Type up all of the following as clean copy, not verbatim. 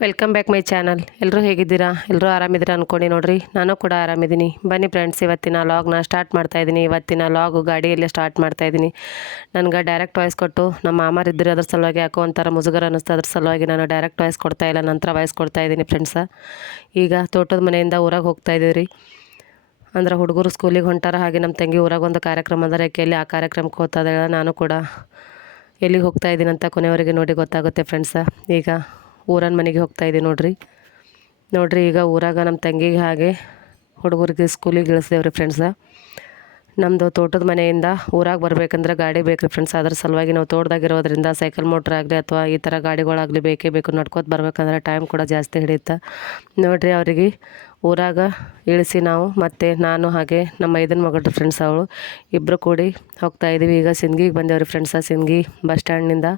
Welcome back my channel. ಎಲ್ಲರೂ ಹೇಗಿದ್ದೀರಾ? ಎಲ್ಲರೂ ಆರಾಮಿದ್ದೀರಾ ಅಂದ್ಕೊಂಡು ನೋಡಿರಿ, ನಾನು ಕೂಡ ಆರಾಮಿದ್ದೀನಿ. ಬನ್ನಿ ಫ್ರೆಂಡ್ಸ್, ಇವತ್ತಿನ ಲಾಗ್ನ ಸ್ಟಾರ್ಟ್ ಮಾಡ್ತಾಯಿದ್ದೀನಿ. ಇವತ್ತಿನ ಲಾಗು ಗಾಡಿಯಲ್ಲೇ ಸ್ಟಾರ್ಟ್ ಮಾಡ್ತಾಯಿದ್ದೀನಿ. ನನಗೆ ಡೈರೆಕ್ಟ್ ವಾಯ್ಸ್ ಕೊಟ್ಟು ನಮ್ಮ ಮಾಮಾರು ಇದ್ದರೆ ಅದ್ರ ಸಲುವಾಗಿ ಯಾಕೋ ಒಂಥರ ಮುಜುಗರ ಅನ್ನಿಸ್ತು. ಅದ್ರ ಸಲುವಾಗಿ ನಾನು ಡೈರೆಕ್ಟ್ ವಾಯ್ಸ್ ಕೊಡ್ತಾಯಿಲ್ಲ, ನಂತರ ವಾಯ್ಸ್ ಕೊಡ್ತಾಯಿದ್ದೀನಿ ಫ್ರೆಂಡ್ಸ. ಈಗ ತೋಟದ ಮನೆಯಿಂದ ಊರಾಗ ಹೋಗ್ತಾಯಿದ್ದೀವಿ ರೀ. ಅಂದ್ರೆ ಹುಡುಗರು ಸ್ಕೂಲಿಗೆ ಹೊಂಟಾರ, ಹಾಗೆ ನಮ್ಮ ತಂಗಿ ಊರಾಗ ಒಂದು ಕಾರ್ಯಕ್ರಮ ಅಂದರೆ ಯಾಕೆಲ್ಲಿ ಆ ಕಾರ್ಯಕ್ರಮಕ್ಕೆ ಹೋಗ್ತಾ ಇದ್ದಾಳೆ. ನಾನು ಕೂಡ ಎಲ್ಲಿಗೆ ಹೋಗ್ತಾಯಿದ್ದೀನಿ ಅಂತ ಕೊನೆಯವರೆಗೆ ನೋಡಿ ಗೊತ್ತಾಗುತ್ತೆ ಫ್ರೆಂಡ್ಸ. ಈಗ ಊರನ ಮನೆಗೆ ಹೋಗ್ತಾಯಿದ್ದೀವಿ ನೋಡ್ರಿ. ಈಗ ಊರಾಗ ನಮ್ಮ ತಂಗಿಗೆ ಹಾಗೆ ಹುಡುಗರಿಗೆ ಸ್ಕೂಲಿಗೆ ಇಳಿಸ್ದೇವ್ರಿ ಫ್ರೆಂಡ್ಸ. ನಮ್ಮದು ತೋಟದ ಮನೆಯಿಂದ ಊರಾಗ ಬರ್ಬೇಕಂದ್ರೆ ಗಾಡಿ ಬೇಕು ರೀ ಫ್ರೆಂಡ್ಸ್. ಅದ್ರ ಸಲುವಾಗಿ ನಾವು ತೋಟದಾಗಿರೋದ್ರಿಂದ ಸೈಕಲ್ ಮೋಟ್ರ್ ಆಗಲಿ ಅಥವಾ ಈ ಥರ ಗಾಡಿಗಳಾಗಲಿ ಬೇಕೇ ಬೇಕು. ನಡ್ಕೋತ ಬರ್ಬೇಕಂದ್ರೆ ಟೈಮ್ ಕೂಡ ಜಾಸ್ತಿ ಹಿಡಿಯುತ್ತೆ ನೋಡಿರಿ. ಅವರಿಗೆ ಊರಾಗ ಇಳಿಸಿ ನಾವು ಮತ್ತು ನಾನು ಹಾಗೆ ನಮ್ಮ ಮೈದನ ಮಗಳು ಫ್ರೆಂಡ್ಸ್ ಅವಳು ಇಬ್ಬರು ಕೂಡಿ ಹೋಗ್ತಾಯಿದ್ದೀವಿ. ಈಗ ಸಿಂದಗಿಗೆ ಬಂದೇವ್ರಿ ಫ್ರೆಂಡ್ಸ. ಸಿಂದಗಿ ಬಸ್ ಸ್ಟ್ಯಾಂಡ್ನಿಂದ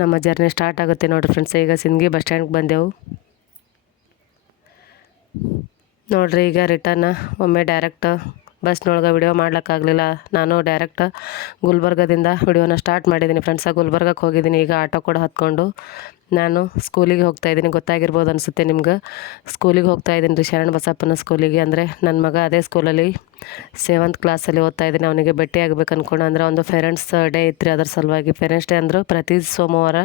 ನಮ್ಮ ಜರ್ನಿ ಸ್ಟಾರ್ಟ್ ಆಗುತ್ತೆ ನೋಡಿರಿ ಫ್ರೆಂಡ್ಸ್. ಈಗ ಸಿಂದಗಿ ಬಸ್ ಸ್ಟ್ಯಾಂಡ್ಗೆ ಬಂದೆವು ನೋಡಿರಿ. ಈಗ ರಿಟರ್ನ್ ಒಮ್ಮೆ ಡೈರೆಕ್ಟ್ ಬಸ್ನೊಳಗೆ ವಿಡಿಯೋ ಮಾಡ್ಲಿಕ್ಕಾಗಲಿಲ್ಲ. ನಾನು ಡೈರೆಕ್ಟ್ ಗುಲ್ಬರ್ಗದಿಂದ ವಿಡಿಯೋನ ಸ್ಟಾರ್ಟ್ ಮಾಡಿದ್ದೀನಿ ಫ್ರೆಂಡ್ಸ. ಗುಲ್ಬರ್ಗಕ್ಕೆ ಹೋಗಿದ್ದೀನಿ. ಈಗ ಆಟೋ ಕೂಡ ಹತ್ಕೊಂಡು ನಾನು ಸ್ಕೂಲಿಗೆ ಹೋಗ್ತಾಯಿದ್ದೀನಿ. ಗೊತ್ತಾಗಿರ್ಬೋದು ಅನಿಸುತ್ತೆ ನಿಮ್ಗೆ. ಸ್ಕೂಲಿಗೆ ಹೋಗ್ತಾಯಿದ್ದೀನಿ ರೀ, ಶರಣ ಬಸಪ್ಪನ ಸ್ಕೂಲಿಗೆ. ಅಂದರೆ ನನ್ನ ಮಗ ಅದೇ ಸ್ಕೂಲಲ್ಲಿ 7th ಕ್ಲಾಸಲ್ಲಿ ಓದ್ತಾಯಿದ್ದೀನಿ. ಅವನಿಗೆ ಭೇಟಿ ಆಗ್ಬೇಕು ಅಂದ್ಕೊಂಡು, ಅಂದರೆ ಒಂದು ಪೇರೆಂಟ್ಸ್ ಡೇ ಇತ್ತು ರೀ. ಅದ್ರ ಸಲುವಾಗಿ ಪೇರೆಂಟ್ಸ್ ಡೇ ಅಂದರು ಪ್ರತಿ ಸೋಮವಾರ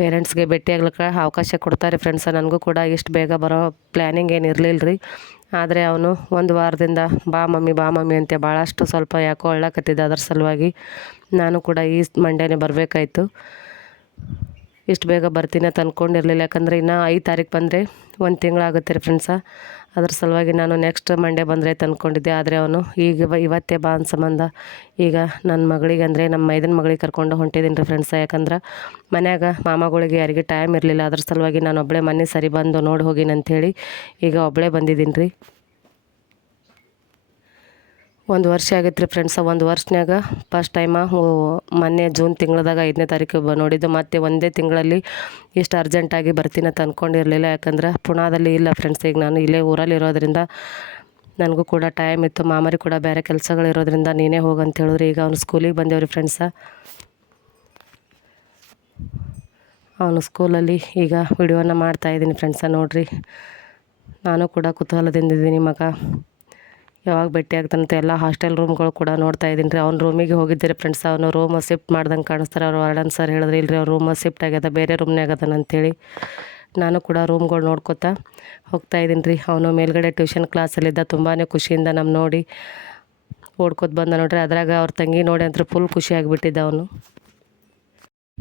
ಪೇರೆಂಟ್ಸ್ಗೆ ಭೇಟಿ ಆಗ್ಲಿಕ್ಕೆ ಅವಕಾಶ ಕೊಡ್ತಾರೆ ಫ್ರೆಂಡ್ಸ. ನನಗೂ ಕೂಡ ಇಷ್ಟು ಬೇಗ ಬರೋ ಪ್ಲ್ಯಾನಿಂಗ್ ಏನು ಇರಲಿಲ್ಲ ರೀ. ಆದರೆ ಅವನು ಒಂದು ವಾರದಿಂದ ಬಾ ಮಮ್ಮಿ ಅಂತ ಭಾಳಷ್ಟು ಸ್ವಲ್ಪ ಯಾಕೋ ಅಳ್ಳಕತ್ತಿದ್ದ. ಅದ್ರ ಸಲುವಾಗಿ ನಾನು ಕೂಡ ಈ ಮಂಡೇನೇ ಬರಬೇಕಾಯ್ತು. ಇಷ್ಟು ಬೇಗ ಬರ್ತೀನಿ ಅಂತ ಅಂದ್ಕೊಂಡಿರಲಿಲ್ಲ. ಯಾಕಂದರೆ ಇನ್ನು 5 ತಾರೀಕು ಬಂದರೆ 1 ತಿಂಗಳಾಗುತ್ತೆ ರೀ ಫ್ರೆಂಡ್ಸ. ಅದ್ರ ಸಲುವಾಗಿ ನಾನು ನೆಕ್ಸ್ಟ್ ಮಂಡೇ ಬಂದರೆ ಅಂದ್ಕೊಂಡಿದ್ದೆ. ಆದರೆ ಅವನು ಇವತ್ತೇ ಬಾ ಅಂತ ಸಂಬಂಧ ಈಗ ನನ್ನ ಮಗಳಿಗೆ, ಅಂದರೆ ನಮ್ಮ ಮೈದನ ಮಗಳಿಗೆ ಕರ್ಕೊಂಡು ಹೊಂಟಿದ್ದೀನಿ ರೀ ಫ್ರೆಂಡ್ಸ. ಯಾಕಂದ್ರೆ ಮನ್ಯಾಗ ಮಾಮಗಳಿಗೆ ಯಾರಿಗೆ ಟೈಮ್ ಇರಲಿಲ್ಲ. ಅದ್ರ ಸಲುವಾಗಿ ನಾನು ಒಬ್ಬಳೇ ಮನೆ ಸರಿ ಬಂದು ನೋಡಿ ಹೋಗಿನಿ ಅಂಥೇಳಿ ಈಗ ಒಬ್ಬಳೇ ಬಂದಿದ್ದೀನಿ ರೀ. 1 ವರ್ಷ ಆಗೈತೆ ರೀ ಫ್ರೆಂಡ್ಸ. 1 ವರ್ಷನ್ಯಾಗ ಫಸ್ಟ್ ಟೈಮ ಮೊನ್ನೆ ಜೂನ್ ತಿಂಗಳದಾಗ 5ನೇ ತಾರೀಕು ನೋಡಿದ್ದು. ಮತ್ತು ಒಂದೇ ತಿಂಗಳಲ್ಲಿ ಇಷ್ಟು ಅರ್ಜೆಂಟಾಗಿ ಬರ್ತೀನಿ ಅಂತ ಅಂದ್ಕೊಂಡಿರಲಿಲ್ಲ. ಯಾಕಂದ್ರೆ ಪುಣಾದಲ್ಲಿ ಇಲ್ಲ ಫ್ರೆಂಡ್ಸ್. ಈಗ ನಾನು ಇಲ್ಲೇ ಊರಲ್ಲಿ ಇರೋದ್ರಿಂದ ನನಗೂ ಕೂಡ ಟೈಮ್ ಇತ್ತು. ಮಾಮರಿ ಕೂಡ ಬೇರೆ ಕೆಲಸಗಳಿರೋದ್ರಿಂದ ನೀನೇ ಹೋಗಂತ ಹೇಳಿದ್ರು. ಈಗ ಅವನು ಸ್ಕೂಲಿಗೆ ಬಂದೇವ್ರಿ ಫ್ರೆಂಡ್ಸ. ಅವನು ಸ್ಕೂಲಲ್ಲಿ ಈಗ ವಿಡಿಯೋನ ಮಾಡ್ತಾಯಿದ್ದೀನಿ ಫ್ರೆಂಡ್ಸ. ನೋಡಿರಿ, ನಾನು ಕೂಡ ಕುತೂಹಲದಿಂದಿದ್ದೀನಿ ಮಗ ಯಾವಾಗ ಭೇಟಿ ಆಗ್ತಾನಂತ. ಎಲ್ಲ ಹಾಸ್ಟೆಲ್ ರೂಮ್ಗಳು ಕೂಡ ನೋಡ್ತಾ ಇದ್ದೀನಿ ರೀ. ಅವ್ನ ರೂಮಿಗೆ ಹೋಗಿದ್ದೀರಿ ಫ್ರೆಂಡ್ಸ್. ಅವನು ರೂಮ್ ಶಿಫ್ಟ್ ಮಾಡ್ದಂಗೆ ಕಾಣಿಸ್ತಾರೆ. ಅವ್ರು ವಾರ್ಡನ್ ಸರ್ ಹೇಳಿದ್ರಿ, ಇಲ್ಲರಿ ಅವ್ರ ರೂಮ್ ಶಿಫ್ಟ್ ಆಗ್ಯದ, ಬೇರೆ ರೂಮ್ನಾಗ ಅದನ ಅಂಥೇಳಿ. ನಾನು ಕೂಡ ರೂಮ್ಗಳು ನೋಡ್ಕೊತಾ ಹೋಗ್ತಾಯಿದ್ದೀನಿ ರೀ. ಅವನು ಮೇಲ್ಗಡೆ ಟ್ಯೂಷನ್ ಕ್ಲಾಸಲ್ಲಿದ್ದ. ತುಂಬಾ ಖುಷಿಯಿಂದ ನಮ್ಮ ನೋಡಿ ಓಡ್ಕೊತ ಬಂದ ನೋಡ್ರಿ. ಅದ್ರಾಗ ಅವ್ರ ತಂಗಿ ನೋಡಿ ಅಂತ ಫುಲ್ ಖುಷಿ ಆಗಿಬಿಟ್ಟಿದ್ದ ಅವನು.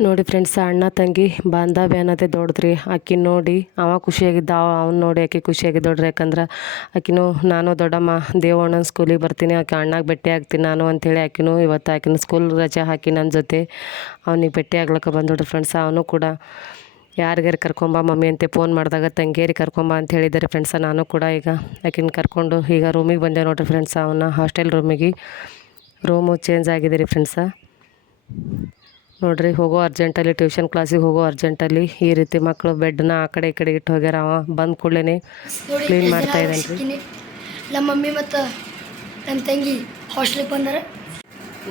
ನೋಡಿ ಫ್ರೆಂಡ್ಸ್, ಅಣ್ಣ ತಂಗಿ ಬಾಂಧವ್ಯ ಅನ್ನೋದೇ ದೊಡ್ಡದ್ರಿ. ಆಕಿ ನೋಡಿ ಅವ ಖುಷಿಯಾಗಿದ್ದ, ಅವ್ನು ನೋಡಿ ಆಕೆ ಖುಷಿಯಾಗಿದ್ದು ನೋಡ್ರಿ. ಯಾಕಂದ್ರೆ ಆಕಿನೂ ನಾನು ದೊಡ್ಡಮ್ಮ ದೇವಣ್ಣನ ಸ್ಕೂಲಿಗೆ ಬರ್ತೀನಿ, ಆಕೆ ಅಣ್ಣಗೆ ಭೇಟಿ ಆಗ್ತೀನಿ ನಾನು ಅಂಥೇಳಿ ಆಕಿನೂ ಇವತ್ತು ಆಕಿನ ಸ್ಕೂಲ್ ರಜೆ ಹಾಕಿ ನನ್ನ ಜೊತೆ ಅವ್ನಿಗೆ ಭೇಟಿ ಆಗ್ಲಿಕ್ಕೆ ಬಂದೋಡ್ರಿ ಫ್ರೆಂಡ್ಸ್. ಅವನು ಕೂಡ ಯಾರಿಗಾರು ಕರ್ಕೊಂಬ ಮಮ್ಮಿ ಅಂತ ಫೋನ್ ಮಾಡಿದಾಗ ತಂಗೇರಿ ಕರ್ಕೊಂಬ ಅಂತ ಹೇಳಿದ್ದಾರೆ ಫ್ರೆಂಡ್ಸ. ನಾನು ಕೂಡ ಈಗ ಆಕಿನ ಕರ್ಕೊಂಡು ಈಗ ರೂಮಿಗೆ ಬಂದೆ ನೋಡ್ರಿ ಫ್ರೆಂಡ್ಸ. ಅವನ ಹಾಸ್ಟೆಲ್ ರೂಮು ಚೇಂಜ್ ಆಗಿದೆ ರೀ ಫ್ರೆಂಡ್ಸ. ನೋಡಿರಿ, ಹೋಗೋ ಅರ್ಜೆಂಟಲ್ಲಿ, ಟ್ಯೂಷನ್ ಕ್ಲಾಸಿಗೆ ಹೋಗೋ ಅರ್ಜೆಂಟಲ್ಲಿ ಈ ರೀತಿ ಮಕ್ಕಳು ಬೆಡ್ನ ಆ ಕಡೆ ಈ ಕಡೆ ಇಟ್ಟು ಹೋಗ್ಯಾರ. ಅವ ಬಂದ ಕೂಡಲೇ ಕ್ಲೀನ್ ಮಾಡ್ತಾ ಇದ್ದಾನೆ ರೀ. ನಮ್ಮ ಮಮ್ಮಿ ಮತ್ತು ನನ್ನ ತಂಗಿ ಹಾಸ್ಟೆಲ್ಗೆ ಬಂದಾರೆ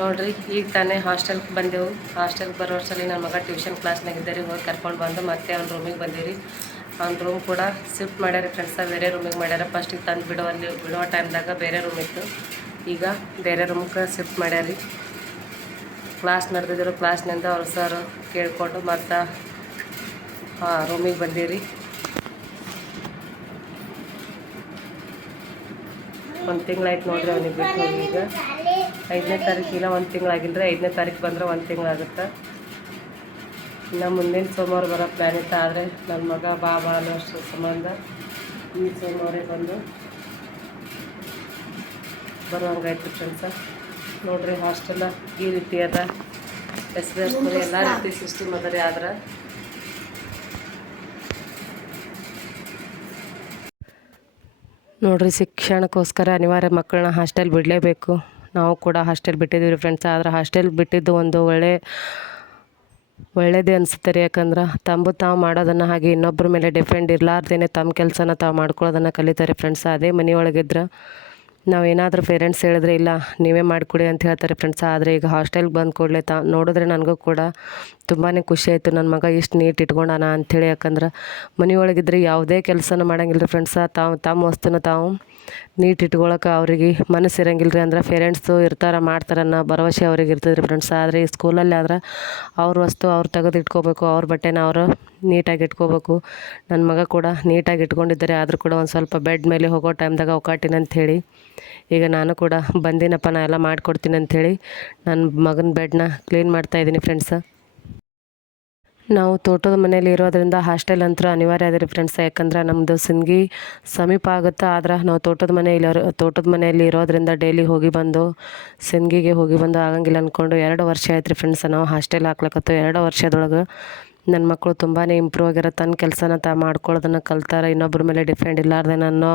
ನೋಡಿರಿ. ಈಗ ತಾನೇ ಹಾಸ್ಟೆಲ್ಗೆ ಬಂದೆವು. ಹಾಸ್ಟೆಲ್ಗೆ ಬರೋ ವರ್ಷದಲ್ಲಿ ನನ್ನ ಮಗ ಟ್ಯೂಷನ್ ಕ್ಲಾಸ್ನಾಗಿದ್ದೆ ರೀ. ಹೋಗಿ ಕರ್ಕೊಂಡು ಬಂದು ಮತ್ತೆ ಅವ್ನ ರೂಮಿಗೆ ಬಂದೀವಿ. ಅವ್ನ ರೂಮ್ ಕೂಡ ಶಿಫ್ಟ್ ಮಾಡ್ಯಾರ ಫ್ರೆಂಡ್ಸ. ಬೇರೆ ರೂಮಿಗೆ ಮಾಡ್ಯಾರ. ಫಸ್ಟಿಗೆ ತಂದು ಬಿಡೋ ಟೈಮ್ದಾಗ ಬೇರೆ ರೂಮ್ ಇತ್ತು. ಈಗ ಬೇರೆ ರೂಮ್ಗೆ ಶಿಫ್ಟ್ ಮಾಡ್ಯಾರ ರೀ. ಕ್ಲಾಸ್ ನಡೆದಿದ್ರು. ಕ್ಲಾಸ್ನಿಂದ ಅವ್ರು ಸರ್ ಕೇಳಿಕೊಂಡು ಮತ್ತು ರೂಮಿಗೆ ಬಂದೀವಿ. 1 ತಿಂಗಳಾಯ್ತು ನೋಡಿರಿ ಅವನಿಗೆ ಬಿಟ್ಟು. ಈಗ 5ನೇ ತಾರೀಕು, ಇಲ್ಲ 1 ತಿಂಗಳಾಗಿಲ್ಲ ರೀ. 5ನೇ ತಾರೀಕು ಬಂದರೆ 1 ತಿಂಗಳಾಗುತ್ತೆ. ಇನ್ನು ಮುಂದಿನ ಸೋಮವಾರ ಬರೋ ಪ್ಲ್ಯಾನ್ ಇತ್ತು. ಆದರೆ ನನ್ನ ಮಗ ಬಾ ಅನ್ನೋಷ್ಟು ಸಂಬಂಧ ಈ ಸೋಮವಾರೇ ಬಂದು ಬರುವಂಗಾಯ್ತು ಫ್ರೆಂಡ್ಸ. ನೋಡಿರಿ, ಹಾಸ್ಟೆಲ್ಲ ಈ ರೀತಿ ಅದ. ಎಸ್ಪೆಷಲಿ ಎಲ್ಲ ರೀತಿ ಸಿಸ್ಟಮ್ ಅದ ರೀ. ಆದ್ರೆ ನೋಡಿರಿ, ಶಿಕ್ಷಣಕ್ಕೋಸ್ಕರ ಅನಿವಾರ್ಯ ಮಕ್ಕಳನ್ನ ಹಾಸ್ಟೆಲ್ ಬಿಡಲೇಬೇಕು. ನಾವು ಕೂಡ ಹಾಸ್ಟೆಲ್ ಬಿಟ್ಟಿದ್ದೀವಿ ಫ್ರೆಂಡ್ಸ್. ಆದರೆ ಹಾಸ್ಟೆಲ್ ಬಿಟ್ಟಿದ್ದು ಒಂದು ಒಳ್ಳೆಯದೇ ಅನಿಸುತ್ತೆ ರೀ. ಯಾಕಂದ್ರೆ ತಾವು ಮಾಡೋದನ್ನು ಹಾಗೆ ಇನ್ನೊಬ್ಬರ ಮೇಲೆ ಡಿಪೆಂಡ್ ಇರಲಾರ್ದೇ ತಮ್ಮ ಕೆಲಸನ ತಾವು ಮಾಡ್ಕೊಳ್ಳೋದನ್ನು ಕಲಿತಾರೆ ಫ್ರೆಂಡ್ಸ್. ಅದೇ ಮನೆಯೊಳಗಿದ್ರೆ ನಾವೇನಾದರೂ ಪೇರೆಂಟ್ಸ್ ಹೇಳಿದ್ರೆ ಇಲ್ಲ ನೀವೇ ಮಾಡಿಕೊಡಿ ಅಂತ ಹೇಳ್ತಾರೆ ಫ್ರೆಂಡ್ಸ್. ಆದರೆ ಈಗ ಹಾಸ್ಟೆಲ್ಗೆ ಬಂದ ಕೂಡಲೇ ನೋಡಿದ್ರೆ ನನಗೂ ಕೂಡ ತುಂಬಾ ಖುಷಿ ಆಯಿತು, ನನ್ನ ಮಗ ಇಷ್ಟು ನೀಟ್ ಇಟ್ಕೊಂಡಾನ ಅಂಥೇಳಿ. ಯಾಕಂದ್ರೆ ಮನೆಯೊಳಗಿದ್ರೆ ಯಾವುದೇ ಕೆಲಸನ ಮಾಡಂಗಿಲ್ಲ ರೀ ಫ್ರೆಂಡ್ಸ. ತಮ್ಮ ವಸ್ತುನ ತಾವು ನೀಟ್ ಇಟ್ಕೊಳಕ್ಕೆ ಅವ್ರಿಗೆ ಮನಸ್ಸು ಇರಂಗಿಲ್ಲ ರೀ. ಅಂದ್ರೆ ಪೇರೆಂಟ್ಸು ಇರ್ತಾರೆ ಮಾಡ್ತಾರೆ ಅನ್ನೋ ಭರವಸೆ ಅವ್ರಿಗೆ ಇರ್ತದೆ ರೀ ಫ್ರೆಂಡ್ಸ್. ಆದರೆ ಈ ಸ್ಕೂಲಲ್ಲಿ ಆದ್ರೆ ಅವ್ರ ವಸ್ತು ಅವ್ರು ತೆಗೆದು ಇಟ್ಕೋಬೇಕು, ಅವ್ರ ಬಟ್ಟೆನ ಅವರು ನೀಟಾಗಿ ಇಟ್ಕೋಬೇಕು. ನನ್ನ ಮಗ ಕೂಡ ನೀಟಾಗಿ ಇಟ್ಕೊಂಡಿದ್ದಾರೆ. ಆದರೂ ಕೂಡ ಒಂದು ಸ್ವಲ್ಪ ಬೆಡ್ ಮೇಲೆ ಹೋಗೋ ಟೈಮ್ದಾಗ ಅವಕಾಟಿನ ಅಂಥೇಳಿ ಈಗ ನಾನು ಕೂಡ ಬಂದಿನಪ್ಪ, ನಾ ಎಲ್ಲ ಮಾಡಿಕೊಡ್ತೀನಿ ಅಂಥೇಳಿ ನನ್ನ ಮಗನ ಬೆಡ್ನ ಕ್ಲೀನ್ ಮಾಡ್ತಾಯಿದ್ದೀನಿ ಫ್ರೆಂಡ್ಸ. ನಾವು ತೋಟದ ಮನೇಲಿ ಇರೋದ್ರಿಂದ ಹಾಸ್ಟೆಲ್ ಅಂತೂ ಅನಿವಾರ್ಯ ಅದೇ ರೀ ಫ್ರೆಂಡ್ಸ್. ಯಾಕಂದ್ರೆ ನಮ್ಮದು ಸಿಂದಗಿ ಸಮೀಪ ಆಗುತ್ತೆ. ಆದ್ರೆ ನಾವು ತೋಟದ ಮನೆಯಲ್ಲಿ ಇರೋದ್ರಿಂದ ಡೈಲಿ ಹೋಗಿ ಬಂದು ಸಿಂದಗಿಗೆ ಹೋಗಿ ಬಂದು ಆಗಂಗಿಲ್ಲ ಅಂದ್ಕೊಂಡು 2 ವರ್ಷ ಆಯ್ತು ರೀ ಫ್ರೆಂಡ್ಸ್ ನಾವು ಹಾಸ್ಟೆಲ್ ಹಾಕ್ಲಕತ್ತು. 2 ವರ್ಷದೊಳಗೆ ನನ್ನ ಮಕ್ಕಳು ತುಂಬಾ ಇಂಪ್ರೂವ್ ಆಗ್ಯಾರ. ತನ್ನ ಕೆಲಸನ ಮಾಡ್ಕೊಳ್ಳೋದನ್ನು ಕಲ್ತಾರೆ. ಇನ್ನೊಬ್ಬರ ಮೇಲೆ ಡಿಪೆಂಡ್ ಇಲ್ಲಾರ್ದೆ ಅನ್ನೋ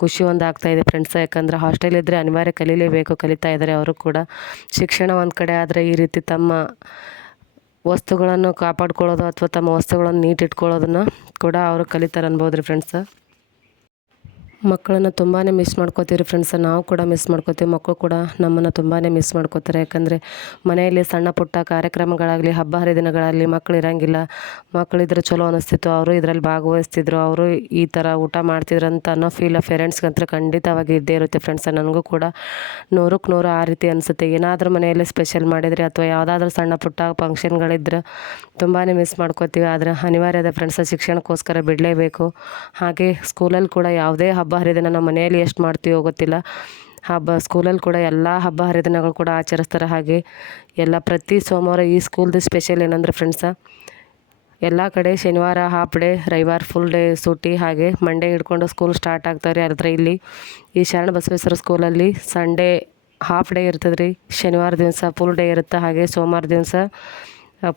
ಖುಷಿ ಒಂದು ಆಗ್ತಾಯಿದೆ ಫ್ರೆಂಡ್ಸ್. ಯಾಕಂದ್ರೆ ಹಾಸ್ಟೆಲ್ ಇದ್ದರೆ ಅನಿವಾರ್ಯ ಕಲೀಲೇಬೇಕು, ಕಲಿತಾ ಇದ್ದಾರೆ ಅವರು ಕೂಡ. ಶಿಕ್ಷಣ ಒಂದು ಕಡೆ ಆದರೆ ಈ ರೀತಿ ತಮ್ಮ ವಸ್ತುಗಳನ್ನು ಕಾಪಾಡ್ಕೊಳ್ಳೋದು ಅಥವಾ ತಮ್ಮ ವಸ್ತುಗಳನ್ನು ನೀಟ್ ಇಟ್ಕೊಳ್ಳೋದನ್ನು ಕೂಡ ಅವರು ಕಲಿತಾರೆ ಅನ್ಬೋದು ರೀ ಫ್ರೆಂಡ್ಸ. ಮಕ್ಕಳನ್ನು ತುಂಬಾ ಮಿಸ್ ಮಾಡ್ಕೋತೀವಿ ರೀ ಫ್ರೆಂಡ್ಸ್. ನಾವು ಕೂಡ ಮಿಸ್ ಮಾಡ್ಕೋತೀವಿ, ಮಕ್ಕಳು ಕೂಡ ನಮ್ಮನ್ನು ತುಂಬಾ ಮಿಸ್ ಮಾಡ್ಕೋತಾರೆ. ಯಾಕಂದರೆ ಮನೆಯಲ್ಲಿ ಸಣ್ಣ ಪುಟ್ಟ ಕಾರ್ಯಕ್ರಮಗಳಾಗಲಿ ಹಬ್ಬ ಹರಿದಿನಗಳಾಗಲಿ ಮಕ್ಕಳು ಇರೋಂಗಿಲ್ಲ. ಮಕ್ಕಳಿದ್ರೆ ಚಲೋ ಅನ್ನಿಸ್ತಿತ್ತು, ಅವರು ಇದರಲ್ಲಿ ಭಾಗವಹಿಸ್ತಿದ್ರು, ಅವರು ಈ ಥರ ಊಟ ಮಾಡ್ತಿದ್ರು ಅಂತ ಅನ್ನೋ ಫೀಲ್ ಪೇರೆಂಟ್ಸ್ಗಂತೂ ಖಂಡಿತವಾಗಿ ಇದ್ದೇ ಇರುತ್ತೆ ಫ್ರೆಂಡ್ಸ್. ನನಗೂ ಕೂಡ 100ಕ್ಕೆ 100 ಆ ರೀತಿ ಅನಿಸುತ್ತೆ. ಏನಾದರೂ ಮನೆಯಲ್ಲಿ ಸ್ಪೆಷಲ್ ಮಾಡಿದರೆ ಅಥವಾ ಯಾವುದಾದ್ರೂ ಸಣ್ಣ ಪುಟ್ಟ ಫಂಕ್ಷನ್ಗಳಿದ್ರೆ ತುಂಬಾ ಮಿಸ್ ಮಾಡ್ಕೋತೀವಿ. ಆದರೆ ಅನಿವಾರ್ಯ ಅದ ಫ್ರೆಂಡ್ಸ್, ಶಿಕ್ಷಣಕ್ಕೋಸ್ಕರ ಬಿಡಲೇಬೇಕು. ಹಾಗೆ ಸ್ಕೂಲಲ್ಲಿ ಕೂಡ ಯಾವುದೇ ಹಬ್ಬ ಹರಿದಿನ ನಮ್ಮ ಮನೆಯಲ್ಲಿ ಎಷ್ಟು ಮಾಡ್ತೀವೋ ಗೊತ್ತಿಲ್ಲ, ಸ್ಕೂಲಲ್ಲಿ ಕೂಡ ಎಲ್ಲ ಹಬ್ಬ ಹರಿದಿನಗಳು ಕೂಡ ಆಚರಿಸ್ತಾರೆ. ಹಾಗೆ ಪ್ರತಿ ಸೋಮವಾರ ಈ ಸ್ಕೂಲ್ದು ಸ್ಪೆಷಲ್ ಏನಂದ್ರೆ ಫ್ರೆಂಡ್ಸ, ಎಲ್ಲ ಕಡೆ ಶನಿವಾರ ಹಾಫ್ ಡೇ, ರವಿವಾರ ಫುಲ್ ಡೇ ಸೂಟಿ. ಹಾಗೆ ಮಂಡೇ ಹಿಡ್ಕೊಂಡು ಸ್ಕೂಲ್ ಸ್ಟಾರ್ಟ್ ಆಗ್ತಾರೆ. ಆದರೆ ಇಲ್ಲಿ ಈ ಶರಣ ಬಸವೇಶ್ವರ ಸ್ಕೂಲಲ್ಲಿ ಸಂಡೇ ಹಾಫ್ ಡೇ ಇರ್ತದೆ ರೀ, ಶನಿವಾರ ದಿವಸ ಫುಲ್ ಡೇ ಇರುತ್ತೆ. ಹಾಗೆ ಸೋಮವಾರ ದಿವಸ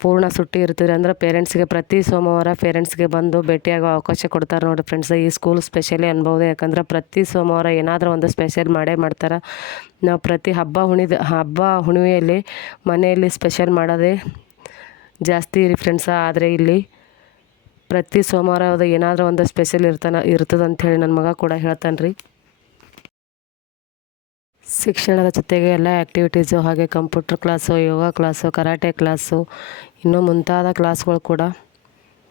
ಪೂರ್ಣ ಸುಟ್ಟಿ ಇರ್ತದೆ. ಅಂದ್ರೆ ಪೇರೆಂಟ್ಸ್ಗೆ ಪ್ರತಿ ಸೋಮವಾರ ಪೇರೆಂಟ್ಸ್ಗೆ ಬಂದು ಭೇಟಿಯಾಗೋ ಅವಕಾಶ ಕೊಡ್ತಾರೆ ನೋಡಿ ಫ್ರೆಂಡ್ಸ್. ಈ ಸ್ಕೂಲ್ ಸ್ಪೆಷಲಿ ಅನ್ಬೋದು. ಯಾಕಂದ್ರೆ ಪ್ರತಿ ಸೋಮವಾರ ಏನಾದರೂ ಒಂದು ಸ್ಪೆಷಲ್ ಮಾಡೇ ಮಾಡ್ತಾರೆ. ನಾವು ಪ್ರತಿ ಹಬ್ಬ ಹುಣ್ಣಿಮೆಯಲ್ಲಿ ಮನೆಯಲ್ಲಿ ಸ್ಪೆಷಲ್ ಮಾಡೋದೇ ಜಾಸ್ತಿ ರೀ ಫ್ರೆಂಡ್ಸ. ಆದರೆ ಇಲ್ಲಿ ಪ್ರತಿ ಸೋಮವಾರ ಅದು ಏನಾದರೂ ಒಂದು ಸ್ಪೆಷಲ್ ಇರ್ತದೆ ಅಂಥೇಳಿ ನನ್ನ ಮಗ ಕೂಡ ಹೇಳ್ತಾನೆ ರೀ. ಶಿಕ್ಷಣದ ಜೊತೆಗೆ ಎಲ್ಲ ಆ್ಯಕ್ಟಿವಿಟೀಸು, ಹಾಗೆ ಕಂಪ್ಯೂಟರ್ ಕ್ಲಾಸು, ಯೋಗ ಕ್ಲಾಸು, ಕರಾಟೆ ಕ್ಲಾಸು, ಇನ್ನೂ ಮುಂತಾದ ಕ್ಲಾಸ್ಗಳು ಕೂಡ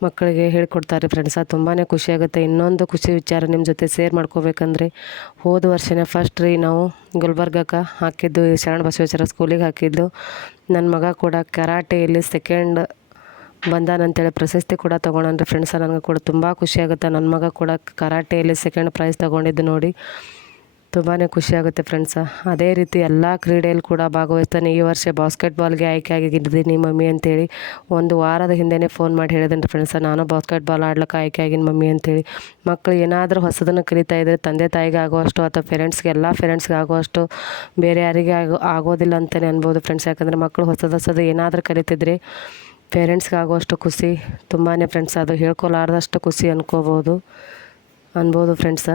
ಮಕ್ಕಳಿಗೆ ಹೇಳ್ಕೊಡ್ತಾರೆ ಫ್ರೆಂಡ್ಸ. ತುಂಬಾ ಖುಷಿಯಾಗುತ್ತೆ. ಇನ್ನೊಂದು ಖುಷಿ ವಿಚಾರ ನಿಮ್ಮ ಜೊತೆ ಶೇರ್ ಮಾಡ್ಕೋಬೇಕಂದ್ರೆ, ಹೋದ ವರ್ಷನೇ ಫಸ್ಟ್ ರೀ ನಾವು ಗುಲ್ಬರ್ಗಕ್ಕೆ ಹಾಕಿದ್ದು, ಈ ಶರಣ ಬಸವೇಶ್ವರ ಸ್ಕೂಲಿಗೆ ಹಾಕಿದ್ದು. ನನ್ನ ಮಗ ಕೂಡ ಕರಾಟೆಯಲ್ಲಿ ಸೆಕೆಂಡ್ ಬಂದಾನಂತೇಳಿ ಪ್ರಶಸ್ತಿ ಕೂಡ ತೊಗೊಂಡ್ರಿ ಫ್ರೆಂಡ್ಸ. ನನಗೆ ಕೂಡ ತುಂಬ ಖುಷಿಯಾಗುತ್ತೆ. ನನ್ನ ಮಗ ಕೂಡ ಕರಾಟೆಯಲ್ಲಿ ಸೆಕೆಂಡ್ ಪ್ರೈಸ್ ತೊಗೊಂಡಿದ್ದು ನೋಡಿ ತುಂಬಾ ಖುಷಿಯಾಗುತ್ತೆ ಫ್ರೆಂಡ್ಸ. ಅದೇ ರೀತಿ ಎಲ್ಲ ಕ್ರೀಡೆಯಲ್ಲಿ ಕೂಡ ಭಾಗವಹಿಸ್ತಾನೆ. ಈ ವರ್ಷ ಬಾಸ್ಕೆಟ್ಬಾಲ್ಗೆ ಆಯ್ಕೆ ಆಗಿದ್ದೀನಿ ಮಮ್ಮಿ ಅಂತೇಳಿ ಒಂದು ವಾರದ ಹಿಂದೆಯೇ ಫೋನ್ ಮಾಡಿ ಹೇಳಿದ್ದೇನೆ ಫ್ರೆಂಡ್ಸ, ನಾನು ಬಾಸ್ಕೆಟ್ಬಾಲ್ ಆಡ್ಲಿಕ್ಕೆ ಆಯ್ಕೆ ಆಗಿನ ಮಮ್ಮಿ ಅಂತೇಳಿ. ಮಕ್ಕಳು ಏನಾದರೂ ಹೊಸದನ್ನು ಕಲಿತಾ ಇದ್ದರೆ ತಂದೆ ತಾಯಿಗೆ ಆಗುವಷ್ಟು ಅಥವಾ ಎಲ್ಲ ಪೇರೆಂಟ್ಸ್ಗೆ ಆಗುವಷ್ಟು ಬೇರೆ ಯಾರಿಗೆ ಆಗೋದಿಲ್ಲ ಅಂತಲೇ ಅನ್ಬೋದು ಫ್ರೆಂಡ್ಸ್. ಯಾಕಂದರೆ ಮಕ್ಕಳು ಹೊಸದು ಏನಾದರೂ ಕಲಿತಿದ್ರೆ ಪೇರೆಂಟ್ಸ್ಗೆ ಆಗುವಷ್ಟು ಖುಷಿ ತುಂಬಾ ಫ್ರೆಂಡ್ಸ್. ಅದು ಹೇಳ್ಕೊಲಾರ್ದಷ್ಟು ಖುಷಿ ಅನ್ಬೋದು ಫ್ರೆಂಡ್ಸ.